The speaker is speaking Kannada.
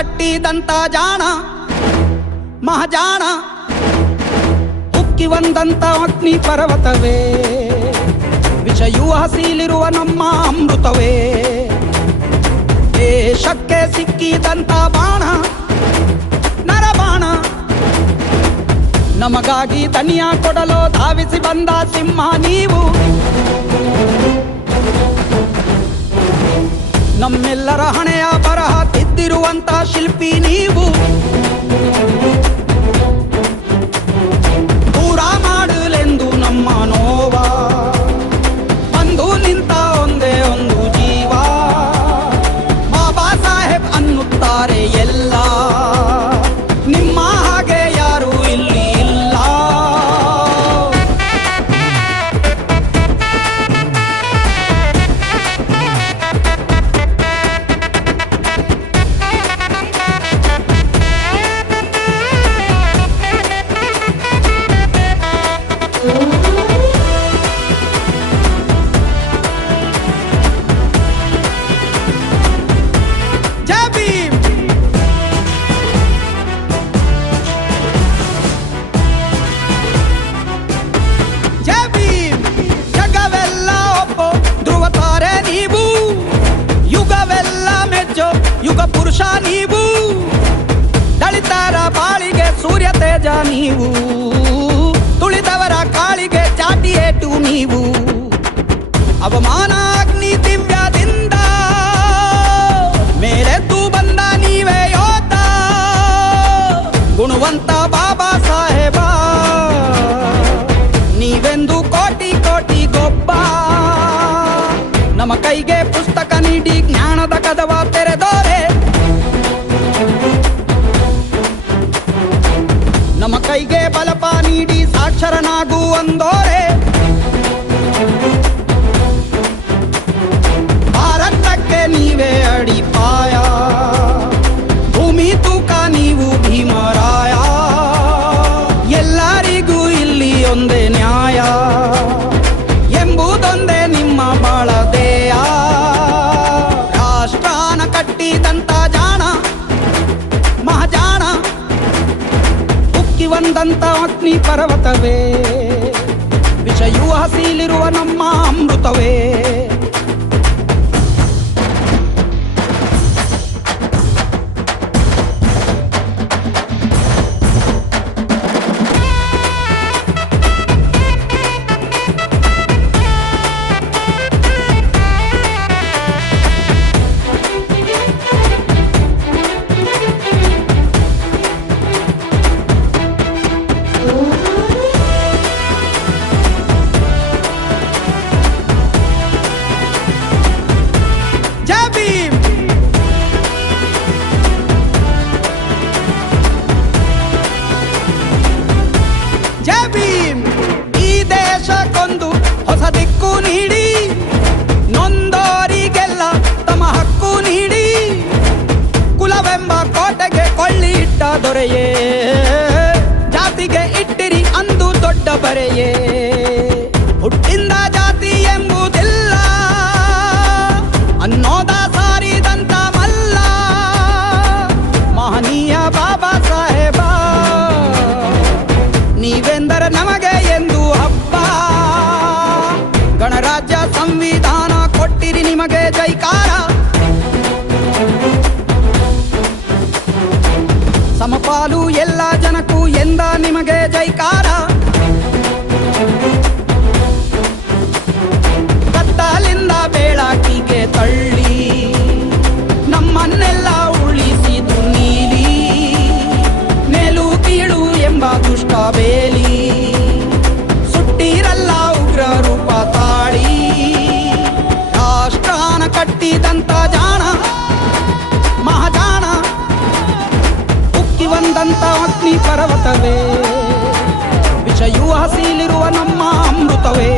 ಕಟ್ಟಿದಂತ ಜಾಣ ಮಹಾಜಾಣ, ಉಕ್ಕಿ ಬಂದಂತ ಅಗ್ನಿ ಪರ್ವತವೇ, ವಿಷಯೂ ಹಸಿಲಿರುವ ನಮ್ಮ ಅಮೃತವೇ, ದೇಶಕ್ಕೆ ಸಿಕ್ಕಿದಂತ ಬಾಣ ನರಬಾಣ, ನಮಗಾಗಿ ದನಿಯ ಕೊಡಲು ಧಾವಿಸಿ ಬಂದ ಸಿಂಹ ನೀವು, ನಮ್ಮೆಲ್ಲರ ಹಣೆಯ ಬರಹ ತಿದ್ದಿರುವಂತ ಶಿಲ್ಪಿ ನೀವು, ದೂರ ಮಾಡಲೆಂದು ನಮ್ಮ ನೋವ ಬಂದು ನಿಂತ ಒಂದೇ ಒಂದು ಜೀವ, ಬಾಬಾ ಸಾಹೇಬ್ ಅನ್ನುತ್ತಾರೆ ಎಲ್ಲ, ನಿಮ್ಮ ಹಾಗೆ ಯಾರು ಇಲ್ಲಿ ಇಲ್ಲ. ಯುಗ ಪುರುಷ ನೀವು, ದಳಿತರ ಬಾಳಿಗೆ ಸೂರ್ಯ ತೇಜ ನೀವು, ತುಳಿದವರ ಕಾಳಿಗೆ ಚಾಟಿ ಏಟು ನೀವು, ಅವಮಾನ ಅಗ್ನಿ ದಿವ್ಯದಿಂದ ಮೇಲೆದ್ದು ಬಂದ ನೀವೇ ಯೋಧ, ಗುಣವಂತ ಬಾಬಾ ಸಾಹೇಬ ನೀವೆಂದು ಕೋಟಿ ಕೋಟಿ ಗೊಬ್ಬ, ನಮ್ಮ ಕೈಗೆ ಪುಸ್ತಕ ನೀಡಿ ಜ್ಞಾನದ ಕದವ ತೆರೆದೋರೆ, ನಮ್ಮ ಕೈಗೆ ಬಲಪ ನೀಡಿ ಸಾಕ್ಷರನಾಗು ಅಂದೋರೆ, ಭಾರತಕ್ಕೆ ನೀವೇ ಅಡಿಪಾಯ, ಭೂಮಿ ತೂಕ ನೀವು ಭೀಮರಾಯ, ಎಲ್ಲರಿಗೂ ಇಲ್ಲಿ ಒಂದೇ ನ್ಯಾಯ ಎಂಬುದೊಂದೇ ನಿಮ್ಮ ಬಾಳದೇಯ, ರಾಷ್ಟ್ರಾನ ಕಟ್ಟಿದಂತ ಜಾಣ ಮಹಾಜಾಣ, ಉಕ್ಕಿ ಬಂದಂತ ಅಗ್ನಿ ಪರ್ವತವೇ, ವಿಷಯೂ ಹಸಿಲಿರುವ ನಮ್ಮ ಅಮೃತವೇ. ಹೊಸ ದಿಕ್ಕು ನೀಡಿ, ನೊಂದೋರಿಗೆಲ್ಲ ತಮ್ಮ ಹಕ್ಕು ನೀಡಿ, ಕುಲವೆಂಬ ಕೋಟೆಗೆ ಕೊಳ್ಳಿ ಇಟ್ಟ ದೊರೆಯೇ, ಜಾತಿಗೆ ಇಟ್ಟಿರಿ ಅಂದು ದೊಡ್ಡ ಬರೆಯೇ, ಹುಟ್ಟಿಂದ ಜಾತಿ ಎಂಬುದಿಲ್ಲ ಅನ್ನೋದ ಸಾರಿದಂತ ಮಲ್ಲ, ಮಹನೀಯ ಬಾಬಾ ಸಾಹೇಬ ನೀವೆಂದರೆ ನಮಗೆ ಎಂದು ಹಬ್ಬ, ಗಣರಾಜ್ಯ ಸಂವಿಧಾನ ಕೊಟ್ಟಿರಿ ನಿಮಗೆ ಜೈಕಾರ, ಸಮಪಾಲು ಎಲ್ಲ ಜನಕ್ಕೂ ಎಂದ ನಿಮಗೆ ಜೈಕಾರ, ಕತ್ತಲಿಂದ ಬೆಳಕಿಗೆ ತಳ್ಳಿ ನಮ್ಮನ್ನೆಲ್ಲ ಉಳಿಸಿದು ನೀಲಿ, ಮೇಲು ಕೀಳು ಎಂಬ ದುಷ್ಟ ಬೇಲಿ, ಸುಟ್ಟಿರಲ್ಲ ಉಗ್ರ ರೂಪ ತಾಳಿ, ರಾಷ್ಟ್ರಾನ ಕಟ್ಟಿದಂತ ಜಾಣ ಮಹಾಜಾಣ, ಉಕ್ಕಿ ಬಂದಂತ ಅಗ್ನಿ ಪರ್ವತವೇ, ವಿಷಯೂ ಹಸಿಲಿರುವ ನಮ್ಮ ಅಮೃತವೇ.